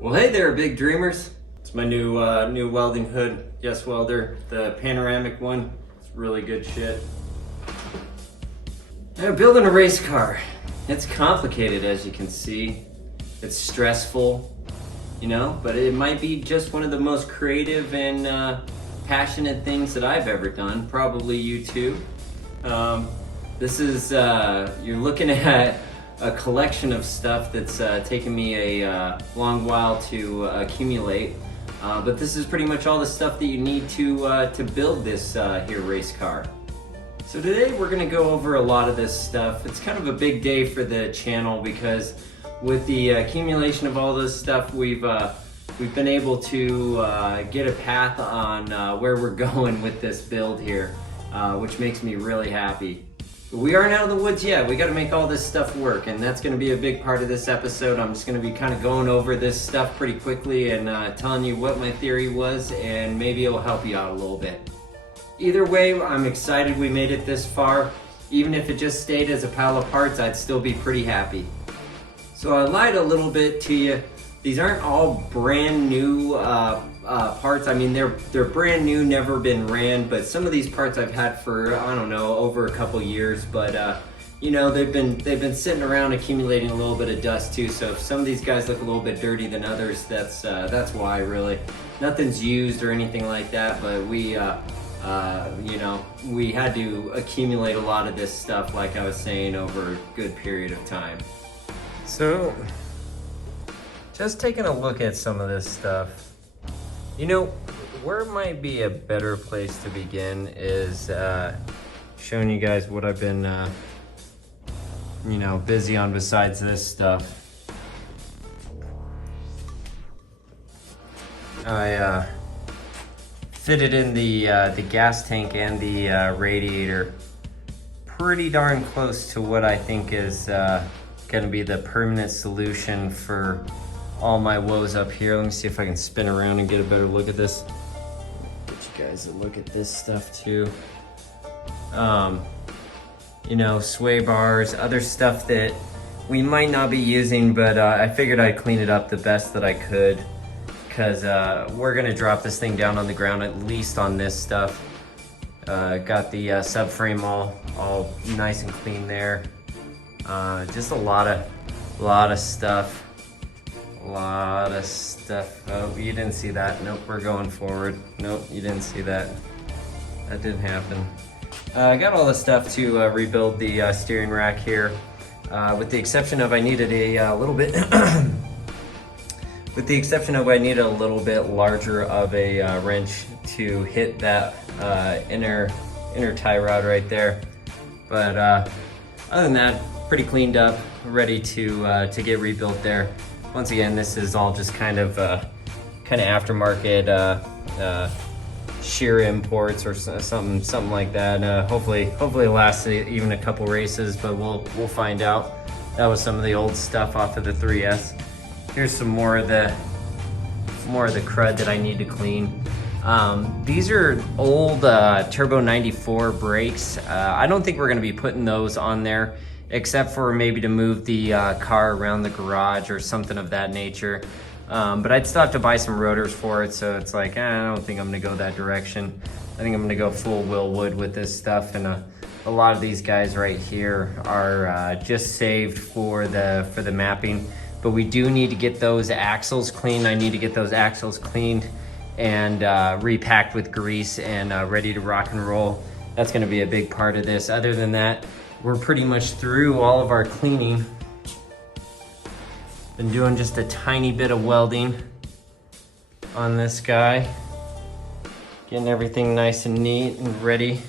Well, hey there, big dreamers. It's my new welding hood, Yes Welder, the panoramic one. It's really good shit. I'm building a race car. It's complicated, as you can see. It's stressful, you know, but it might be just one of the most creative and passionate things that I've ever done. Probably you too. This is, you're looking at a collection of stuff that's taken me a long while to accumulate. But this is pretty much all the stuff that you need to build this here race car. So today we're gonna go over a lot of this stuff. It's kind of a big day for the channel because with the accumulation of all this stuff, we've been able to get a path on where we're going with this build here, which makes me really happy. But we aren't out of the woods yet. We gotta make all this stuff work, and that's gonna be a big part of this episode. I'm just gonna be kind of going over this stuff pretty quickly and telling you what my theory was, and maybe it'll help you out a little bit. Either way, I'm excited we made it this far. Even if it just stayed as a pile of parts, I'd still be pretty happy. So I lied a little bit to you. These aren't all brand new parts. I mean, they're brand new, never been ran, but some of these parts I've had for, I don't know, over a couple years, but you know, they've been sitting around accumulating a little bit of dust too. So if some of these guys look a little bit dirty than others, that's why, really. Nothing's used or anything like that, but we you know, we had to accumulate a lot of this stuff, like I was saying, over a good period of time. So, just taking a look at some of this stuff, you know, where might be a better place to begin is showing you guys what I've been, you know, busy on besides this stuff. I fitted in the gas tank and the radiator pretty darn close to what I think is gonna be the permanent solution for all my woes up here. Let me see if I can spin around and get a better look at this. Get you guys a look at this stuff too. You know, sway bars, other stuff that we might not be using, but I figured I'd clean it up the best that I could, because we're gonna drop this thing down on the ground, at least on this stuff. Got the subframe all nice and clean there. Just a lot of stuff. Oh, you didn't see that. Nope, we're going forward. Nope, you didn't see that. That didn't happen. I got all the stuff to rebuild the steering rack here, with the exception of I needed a little bit. With the exception of I need a little bit larger of a wrench to hit that inner tie rod right there. But other than that, pretty cleaned up, ready to get rebuilt there. Once again, this is all just kind of aftermarket shear imports or something like that. Hopefully it'll last even a couple races, but we'll find out. That was some of the old stuff off of the 3S. Here's some more of the crud that I need to clean. These are old Turbo 94 brakes. I don't think we're gonna be putting those on there, except for maybe to move the car around the garage or something of that nature. But I'd still have to buy some rotors for it, so it's like, I don't think I'm gonna go that direction. I think I'm gonna go full Will Wood with this stuff, and a lot of these guys right here are just saved for the mapping. But we do need to get those axles cleaned. I need to get those axles cleaned and repacked with grease and ready to rock and roll. That's gonna be a big part of this. Other than that, we're pretty much through all of our cleaning. Been doing just a tiny bit of welding on this guy. Getting everything nice and neat and ready.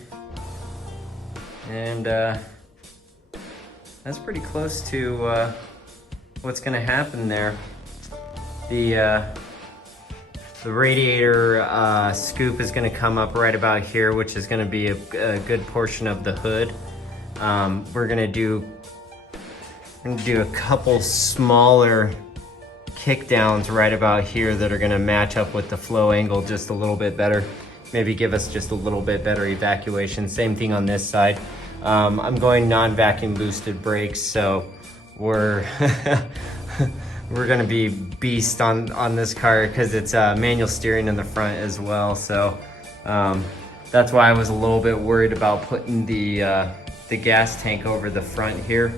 And that's pretty close to what's gonna happen there. The radiator scoop is gonna come up right about here, which is gonna be a good portion of the hood. We're gonna do a couple smaller kick downs right about here that are gonna match up with the flow angle just a little bit better. Maybe give us just a little bit better evacuation. Same thing on this side. I'm going non-vacuum boosted brakes, so we're we're gonna be beast on this car because it's manual steering in the front as well. So that's why I was a little bit worried about putting the gas tank over the front here.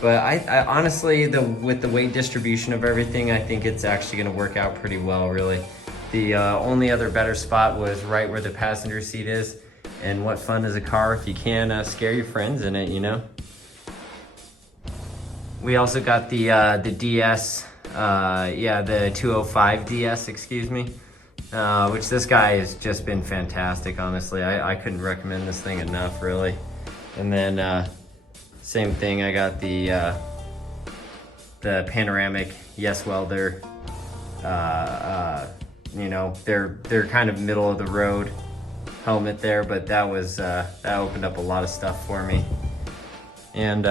But I honestly, with the weight distribution of everything, I think it's actually gonna work out pretty well, really. The only other better spot was right where the passenger seat is. And what fun is a car if you can scare your friends in it, you know? We also got the DS, the 205 DS, excuse me, which this guy has just been fantastic, honestly. I couldn't recommend this thing enough, really. And then same thing, I got the panoramic Yes Welder. You know, they're kind of middle of the road helmet there, but that was that opened up a lot of stuff for me. And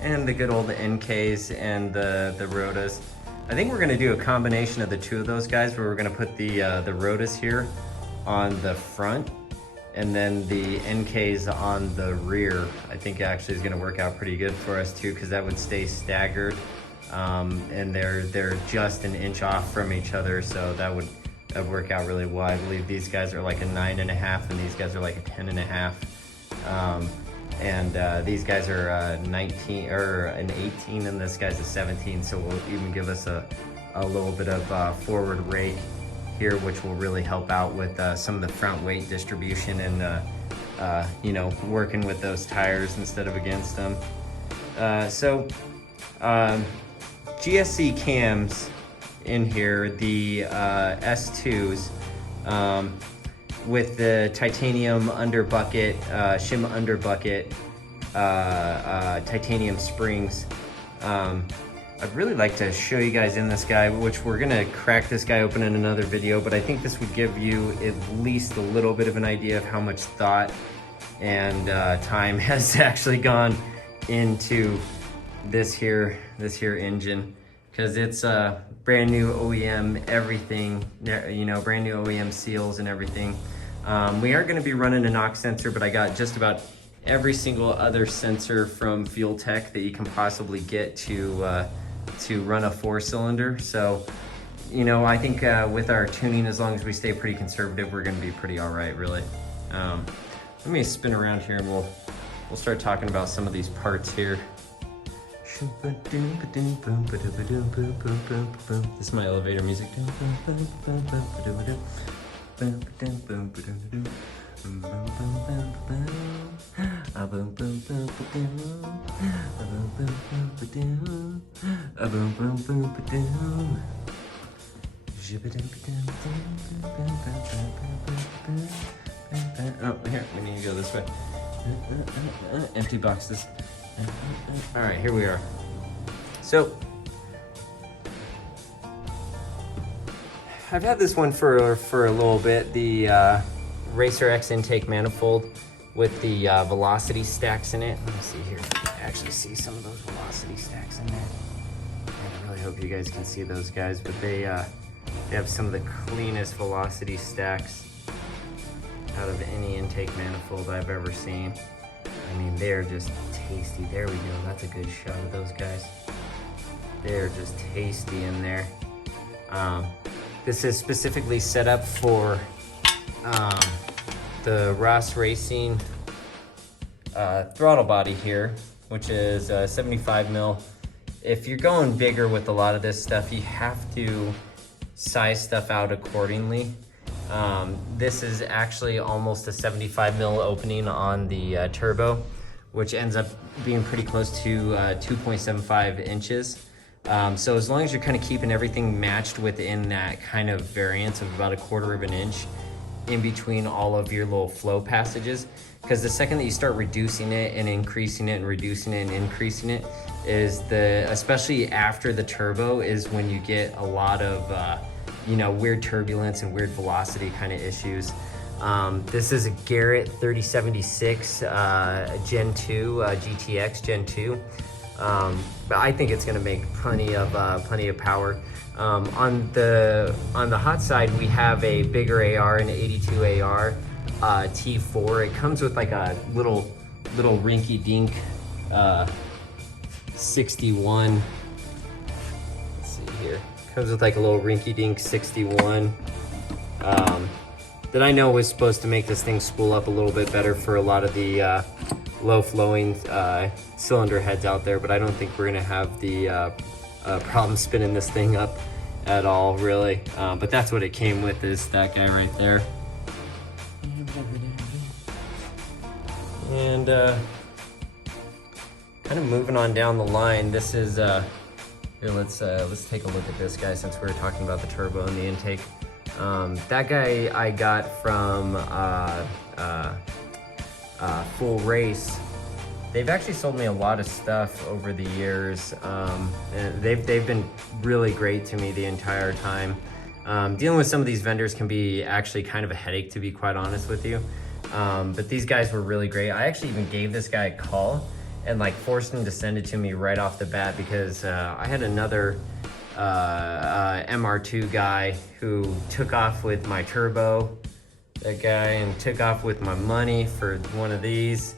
and the good old NKs and the Rotas. I think we're gonna do a combination of the two of those guys, where we're gonna put the Rotas here on the front and then the NKs on the rear. I think actually is gonna work out pretty good for us too, because that would stay staggered. And they're just an inch off from each other, so that would work out really well. I believe these guys are like a 9.5 and these guys are like a 10.5. And these guys are 19 or an 18, and this guy's a 17, so will even give us a little bit of forward rake here, which will really help out with some of the front weight distribution and you know, working with those tires instead of against them. GSC cams in here, the S2s, with the titanium under bucket, shim under bucket, titanium springs. I'd really like to show you guys in this guy, which we're gonna crack this guy open in another video, but I think this would give you at least a little bit of an idea of how much thought and time has actually gone into this here engine, because it's brand new OEM everything, you know, brand new OEM seals and everything. We are going to be running a NOx sensor, but I got just about every single other sensor from Fuel Tech that you can possibly get to run a 4-cylinder. So, you know, I think with our tuning, as long as we stay pretty conservative, we're going to be pretty all right, really. Let me spin around here and we'll start talking about some of these parts here. This is my elevator music. Oh, here, we need to go this way. Empty boxes. All right, here we are. So, I've had this one for a little bit, the Racer X intake manifold with the velocity stacks in it. Let me see here. I can actually see some of those velocity stacks in there. I really hope you guys can see those guys, but they have some of the cleanest velocity stacks out of any intake manifold I've ever seen. I mean, they're just tasty. There we go. That's a good shot of those guys. They're just tasty in there. This is specifically set up for the Ross Racing throttle body here, which is 75 mil. If you're going bigger with a lot of this stuff, you have to size stuff out accordingly. This is actually almost a 75 mil opening on the turbo, which ends up being pretty close to 2.75 inches. So as long as you're kind of keeping everything matched within that kind of variance of about 1/4 of an inch in between all of your little flow passages, because the second that you start reducing it and increasing it and reducing it and increasing it, is especially after the turbo, is when you get a lot of you know, weird turbulence and weird velocity kind of issues. This is a Garrett 3076 Gen 2 GTX Gen 2. But I think it's going to make plenty of power. On the hot side, we have a bigger AR, an 82 AR T4. It comes with like a little rinky-dink 61. Let's see here. Comes with like a little rinky-dink 61. That I know was supposed to make this thing spool up a little bit better for a lot of the low-flowing cylinder heads out there, but I don't think we're gonna have the problem spinning this thing up at all, really. But that's what it came with, is that guy right there. And kind of moving on down the line, this is here. Let's take a look at this guy, since we were talking about the turbo and the intake. That guy I got from Full Race. They've actually sold me a lot of stuff over the years. And they've been really great to me the entire time. Dealing with some of these vendors can be actually kind of a headache, to be quite honest with you. But these guys were really great. I actually even gave this guy a call and like forced him to send it to me right off the bat, because I had another MR2 guy who took off with my turbo, that guy, and took off with my money for one of these.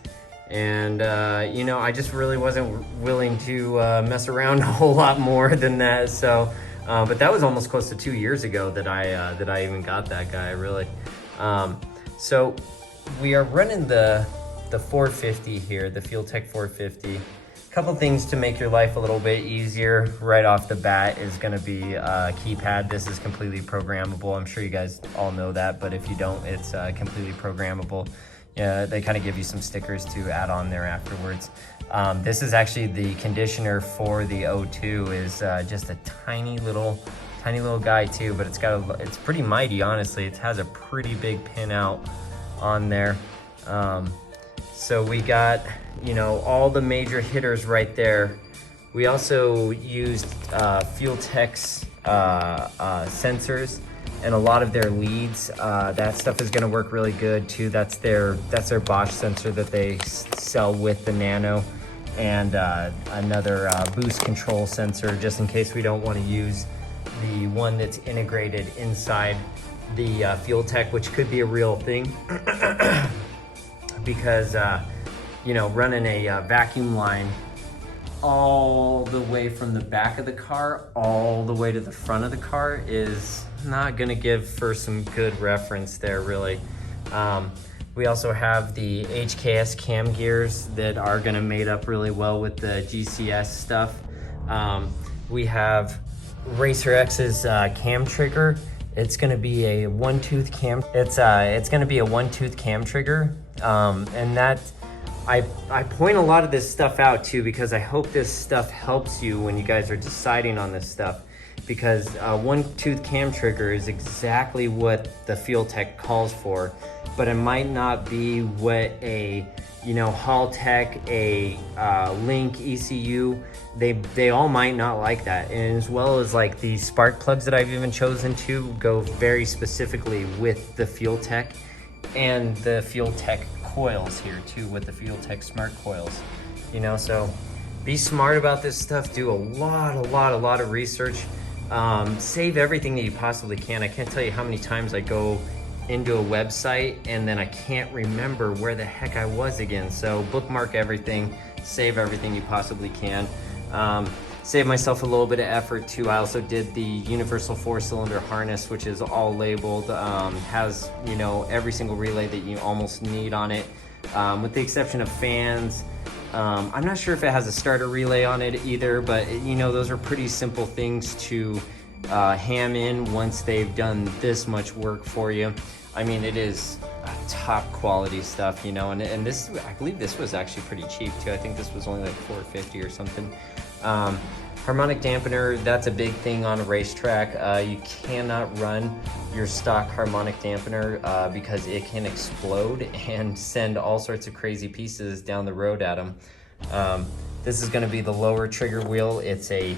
And you know, I just really wasn't willing to mess around a whole lot more than that. So but that was almost close to 2 years ago that I even got that guy, really. So we are running the 450 here, the FuelTech 450. Couple things to make your life a little bit easier right off the bat is going to be keypad. This is completely programmable. I'm sure you guys all know that, but if you don't, it's completely programmable. Yeah, they kind of give you some stickers to add on there afterwards. This is actually the conditioner for the O2, is just a tiny little guy too, but it's pretty mighty, honestly. It has a pretty big pin out on there. So we got, you know, all the major hitters right there. We also used FuelTech's sensors and a lot of their leads. That stuff is gonna work really good too. That's their Bosch sensor that they sell with the Nano, and another boost control sensor, just in case we don't wanna use the one that's integrated inside the FuelTech, which could be a real thing. Because you know, running a vacuum line all the way from the back of the car all the way to the front of the car is not gonna give for some good reference there, really. We also have the HKS cam gears that are gonna mate up really well with the GCS stuff. We have Racer X's cam trigger. It's gonna be a one-tooth cam. It's gonna be a one-tooth cam trigger, and that I point a lot of this stuff out too, because I hope this stuff helps you when you guys are deciding on this stuff, because one-tooth cam trigger is exactly what the FuelTech calls for, but it might not be what a, you know, Haltech, a Link ECU, they all might not like that. And as well as like the spark plugs that I've even chosen to go very specifically with the FuelTech, and the FuelTech coils here too, with the FuelTech smart coils, you know. So be smart about this stuff. Do a lot of research. Save everything that you possibly can. I can't tell you how many times I go into a website and then I can't remember where the heck I was again. So bookmark everything, save everything you possibly can. Save myself a little bit of effort too. I also did the universal 4-cylinder harness, which is all labeled, has, you know, every single relay that you almost need on it, with the exception of fans. I'm not sure if it has a starter relay on it either, but you know, those are pretty simple things to ham in once they've done this much work for you. I mean, it is top quality stuff, you know, and this, I believe this was actually pretty cheap too. I think this was only like $4.50 or something. Harmonic dampener, that's a big thing on a racetrack. You cannot run your stock harmonic dampener because it can explode and send all sorts of crazy pieces down the road at them. This is gonna be the lower trigger wheel. It's a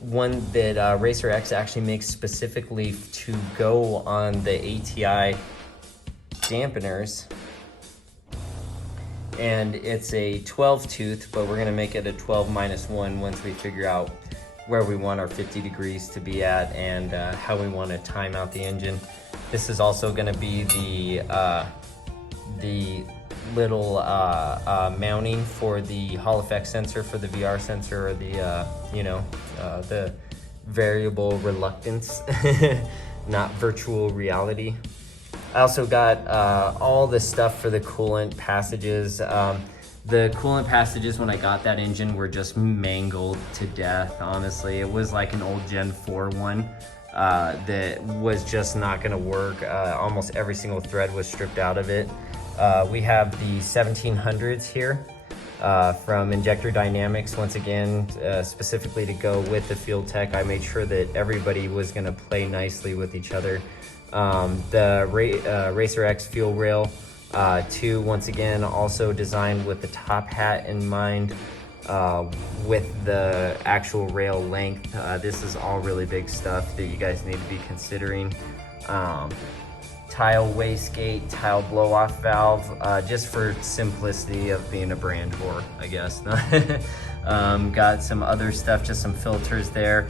one that Racer X actually makes specifically to go on the ATI dampeners. And it's a 12 tooth, but we're gonna make it a 12-1 once we figure out where we want our 50 degrees to be at and how we want to time out the engine. This is also gonna be the little mounting for the Hall effect sensor, for the VR sensor, or the the variable reluctance, not virtual reality. I also got all the stuff for the coolant passages. The coolant passages, when I got that engine, were just mangled to death, honestly. It was like an old Gen 4 one that was just not gonna work. Almost every single thread was stripped out of it. We have the 1700s here from Injector Dynamics. Once again, specifically to go with the Field Tech, I made sure that everybody was gonna play nicely with each other. The Racer X fuel rail 2, once again, also designed with the top hat in mind, with the actual rail length. This is all really big stuff that you guys need to be considering. Tile wastegate, tile blow-off valve, just for simplicity of being a brand whore, I guess. Got some other stuff, just some filters there.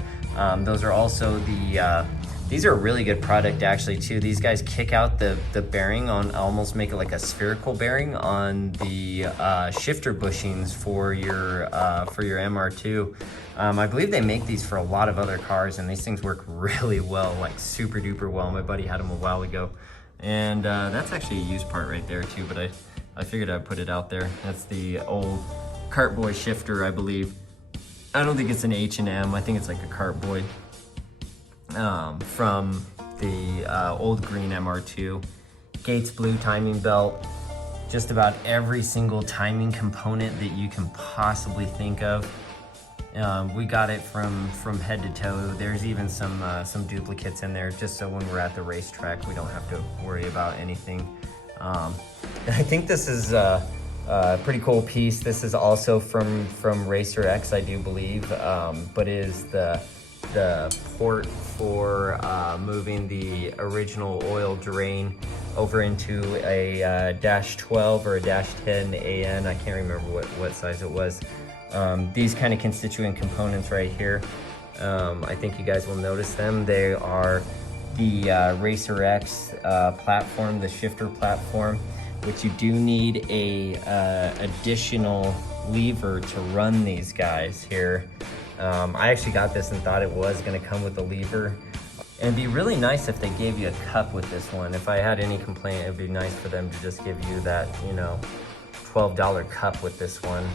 Those are also the these are a really good product actually too. These guys kick out the bearing on, almost make it like a spherical bearing on the shifter bushings for your MR2. I believe they make these for a lot of other cars, and these things work really well, like super duper well. My buddy had them a while ago. And that's actually a used part right there too, but I figured I'd put it out there. That's the old Cartboy shifter, I believe. I don't think it's an H&M, I think it's like a Cartboy. From the old green MR2. Gates blue timing belt. Just about every single timing component that you can possibly think of. We got it from head to toe. There's even some duplicates in there, just so when we're at the racetrack, we don't have to worry about anything. I think this is a pretty cool piece. This is also from Racer X, I do believe, but is the port for moving the original oil drain over into a dash 12 or a dash 10 AN. I can't remember what size it was. These kind of constituent components right here, I think you guys will notice them. They are the Racer X platform, the shifter platform, which you do need a additional lever to run these guys here. I actually got this and thought it was going to come with a lever. And it'd be really nice if they gave you a cup with this one. If I had any complaint, it'd be nice for them to just give you that, $12 cup with this one,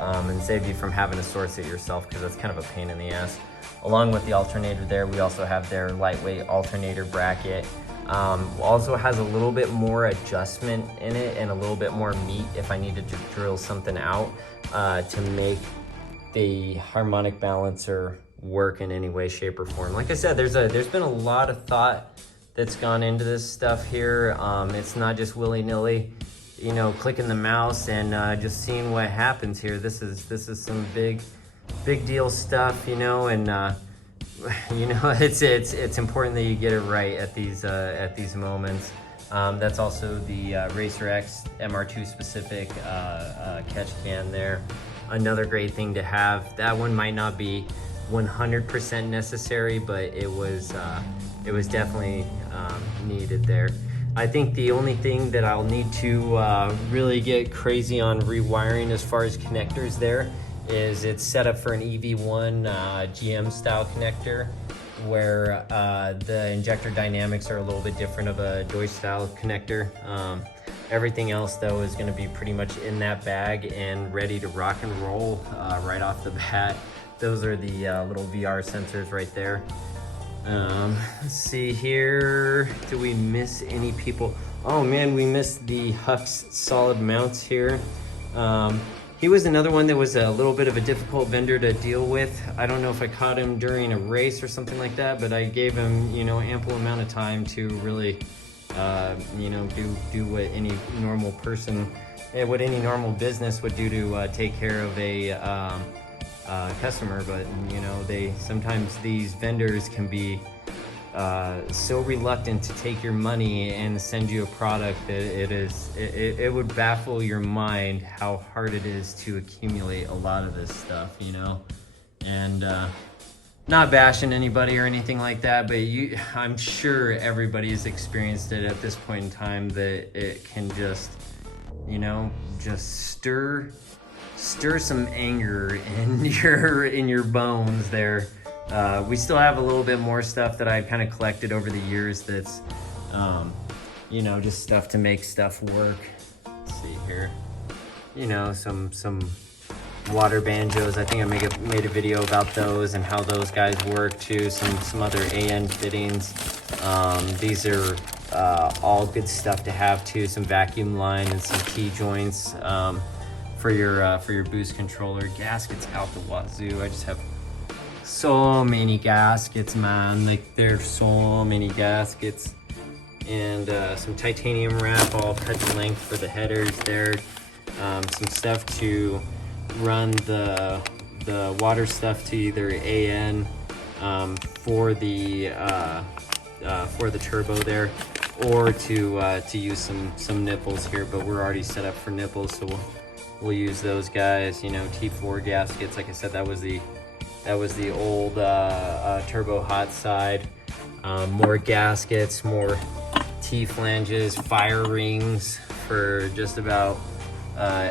and save you from having to source it yourself, because that's kind of a pain in the ass. Along with the alternator there, we also have their lightweight alternator bracket. Also has a little bit more adjustment in it and a little bit more meat if I needed to drill something out to make the harmonic balancer work in any way, shape, or form. Like I said, there's been a lot of thought that's gone into this stuff here. It's not just willy-nilly, clicking the mouse and just seeing what happens here. This is some big deal stuff, and it's important that you get it right at these moments. That's also the Racer X MR2 specific catch can there. Another great thing to have. That one might not be 100% necessary, but it was definitely needed there. I think the only thing that I'll need to really get crazy on rewiring as far as connectors there is it's set up for an EV1 GM style connector, where the injector dynamics are a little bit different of a Deutsch style connector. Everything else though is going to be pretty much in that bag and ready to rock and roll right off the bat. Those are the little VR sensors right there. Let's see here. Do we miss any people? Oh man, we missed the Hux solid mounts here. He was another one that was a little bit of a difficult vendor to deal with. I don't know if I caught him during a race or something like that, but I gave him, ample amount of time to really, do what any normal person, what any normal business would do to take care of a customer. But sometimes these vendors can be so reluctant to take your money and send you a product that it would baffle your mind how hard it is to accumulate a lot of this stuff, and not bashing anybody or anything like that, but I'm sure everybody has experienced it at this point in time, that it can just you know, just stir some anger in your bones there. We still have a little bit more stuff that I've kind of collected over the years that's, you know, just stuff to make stuff work. Let's see here. You know, some water banjos. I think I made a video about those and how those guys work too. Some other AN fittings. These are all good stuff to have too. Some vacuum line and some T-joints for your boost controller. Gaskets out the wazoo. I just have so many gaskets, man. Like, there's so many gaskets. And some titanium wrap, all cut to length for the headers there. Some stuff to run the water stuff to either AN for the turbo there, or to use some nipples here, but we're already set up for nipples, so we'll use those guys. You know, T4 gaskets. Like I said, that was the old turbo hot side. More gaskets, more T-flanges, fire rings for just about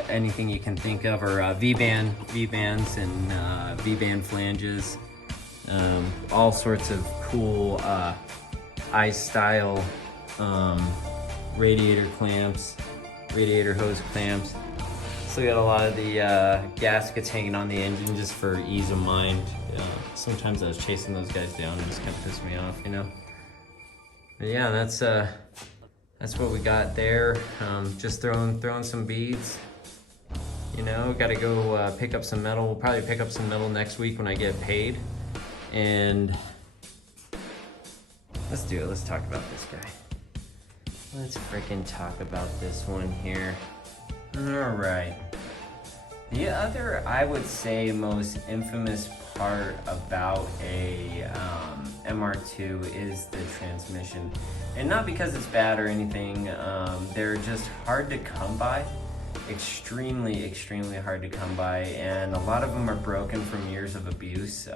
anything you can think of, or V-bands and V-band flanges. All sorts of cool I-style radiator clamps, radiator hose clamps. Still got a lot of the gaskets hanging on the engine just for ease of mind. Sometimes I was chasing those guys down and it just kind of pissed me off, you know. But yeah, that's what we got there. Just throwing some beads. You know, got to go pick up some metal. We'll probably pick up some metal next week when I get paid. And let's do it. Let's talk about this guy. Let's freaking talk about this one here. All right. The other, I would say, most infamous part about a MR2 is the transmission. And not because it's bad or anything, they're just hard to come by. Extremely hard to come by, and a lot of them are broken from years of abuse,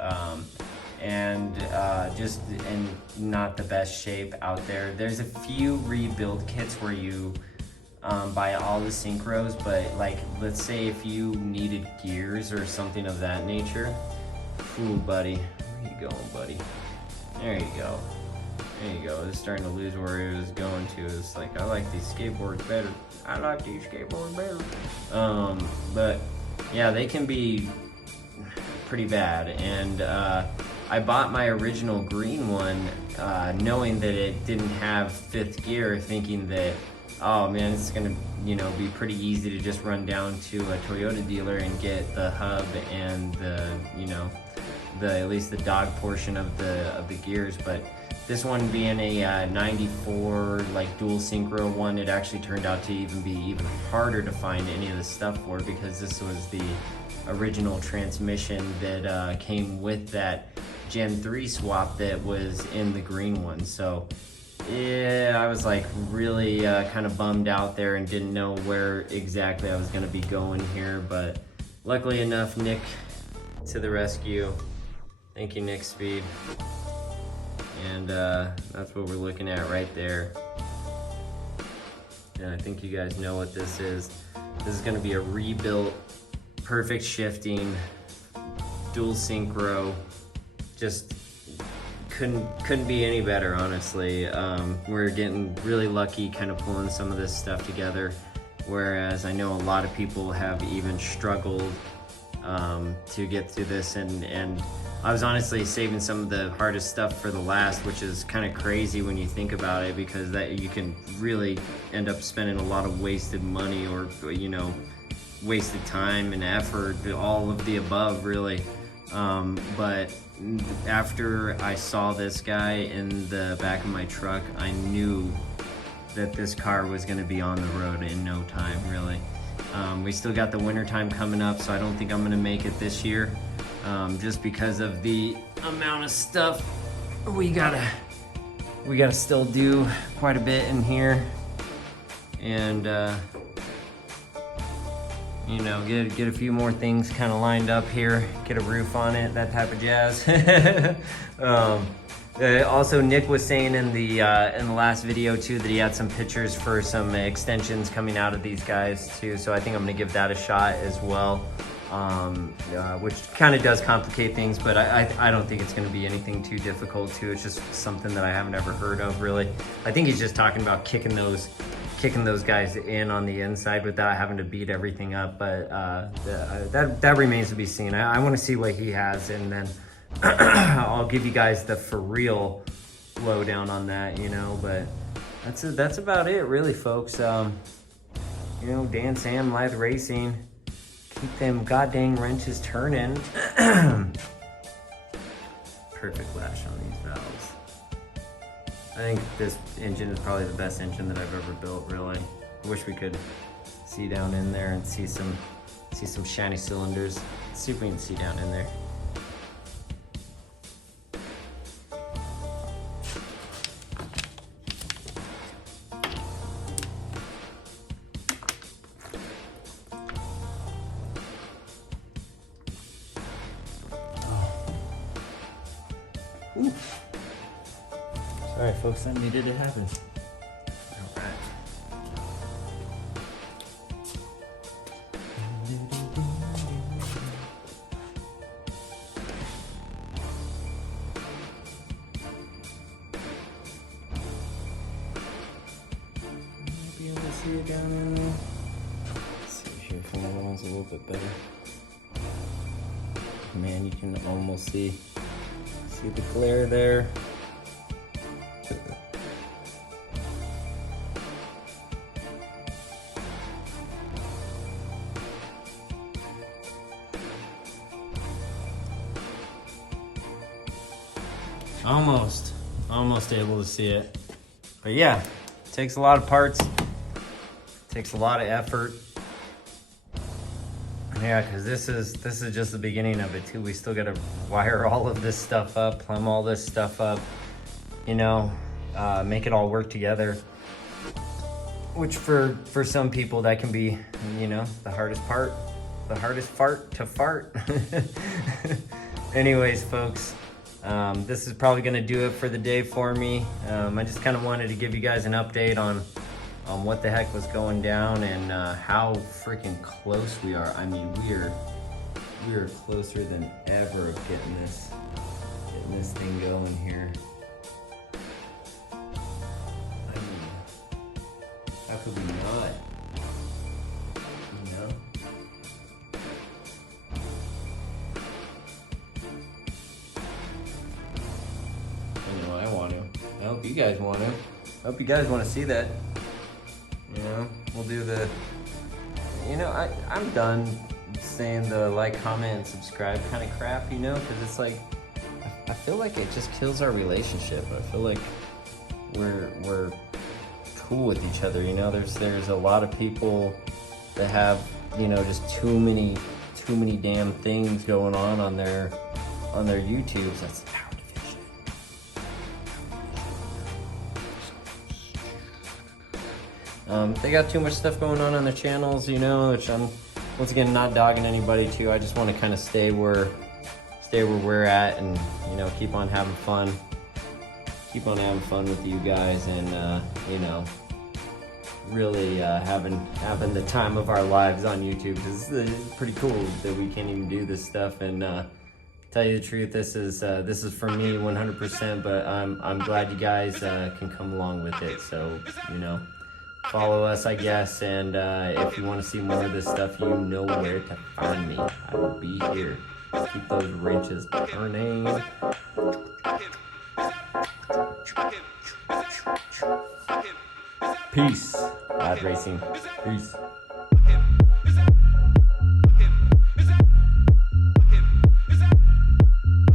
and just in not the best shape out there. There's a few rebuild kits where you buy all the synchros, but like, let's say if you needed gears or something of that nature. Ooh, buddy, where you going, buddy? There you go. There you go. It's starting to lose where it was going to. It's like, I like these skateboards better. I like these skateboards better. But yeah, they can be pretty bad. And I bought my original green one, knowing that it didn't have fifth gear, thinking that, oh man, it's gonna, you know, be pretty easy to just run down to a Toyota dealer and get the hub and the, you know, at least the dog portion of the gears. But this one being a 94 like dual synchro one, it actually turned out to be even harder to find any of the stuff for, because this was the original transmission that came with that Gen 3 swap that was in the green one. So yeah, I was like really kind of bummed out there and didn't know where exactly I was going to be going here, but luckily enough, Nick to the rescue. Thank you, Nick Speed. And that's what we're looking at right there. And I think you guys know what this is. This is going to be a rebuilt, perfect shifting, dual synchro. Just couldn't be any better, honestly. We're getting really lucky kind of pulling some of this stuff together, whereas I know a lot of people have even struggled to get through this, and I was honestly saving some of the hardest stuff for the last, which is kind of crazy when you think about it, because that you can really end up spending a lot of wasted money, or, you know, wasted time and effort, all of the above, really. But after I saw this guy in the back of my truck, I knew that this car was going to be on the road in no time, really. We still got the winter time coming up, so I don't think I'm going to make it this year, just because of the amount of stuff we gotta still do. Quite a bit in here, and you know, get a few more things kind of lined up here, get a roof on it, that type of jazz. Also, Nick was saying in the last video too that he had some pictures for some extensions coming out of these guys too. So I think I'm gonna give that a shot as well, which kind of does complicate things, but I don't think it's gonna be anything too difficult too. It's just something that I haven't ever heard of really. I think he's just talking about kicking those guys in on the inside without having to beat everything up. But that remains to be seen. I want to see what he has, and then I'll give you guys the for real lowdown on that, you know. But that's about it really, folks. You know, Dan Sam Live Racing, keep them goddamn wrenches turning. Perfect lash on these valves. I think this engine is probably the best engine that I've ever built, really. I wish we could see down in there and see some shiny cylinders. Let's see if we can see down in there. Ooh. Sorry folks, that needed to happen. Alright. Be able to see it down in there. Let's see here if that one's a little bit better. Man, you can almost see the glare there. Almost able to see it. But yeah, it takes a lot of parts, takes a lot of effort. Yeah, because this is just the beginning of it too. We still gotta wire all of this stuff up, plumb all this stuff up, you know, make it all work together. Which for some people that can be, you know, the hardest part, the hardest fart to fart. Anyways, folks, this is probably gonna do it for the day for me. I just kind of wanted to give you guys an update on what the heck was going down and how freaking close we are. I mean, we are closer than ever of getting this thing going here. I mean, how could we not? You know? I know I want to. I hope you guys want to. I hope you guys want to see that. You know, we'll do the, you know, I'm done saying the like, comment, and subscribe kind of crap, you know, because it's like, I feel like it just kills our relationship. I feel like we're cool with each other, you know. There's a lot of people that have, you know, just too many damn things going on their YouTubes. That's they got too much stuff going on their channels, you know, which I'm, once again, not dogging anybody too. I just want to kind of stay where we're at and, you know, keep on having fun with you guys and, you know, really having the time of our lives on YouTube, because it's pretty cool that we can't even do this stuff. And tell you the truth, this is for me 100%, but I'm glad you guys can come along with it. So, you know, follow us, I guess, and if you want to see more of this stuff, you know where to find me. I will be here. Keep those wrenches turning. Peace. Live racing. Peace.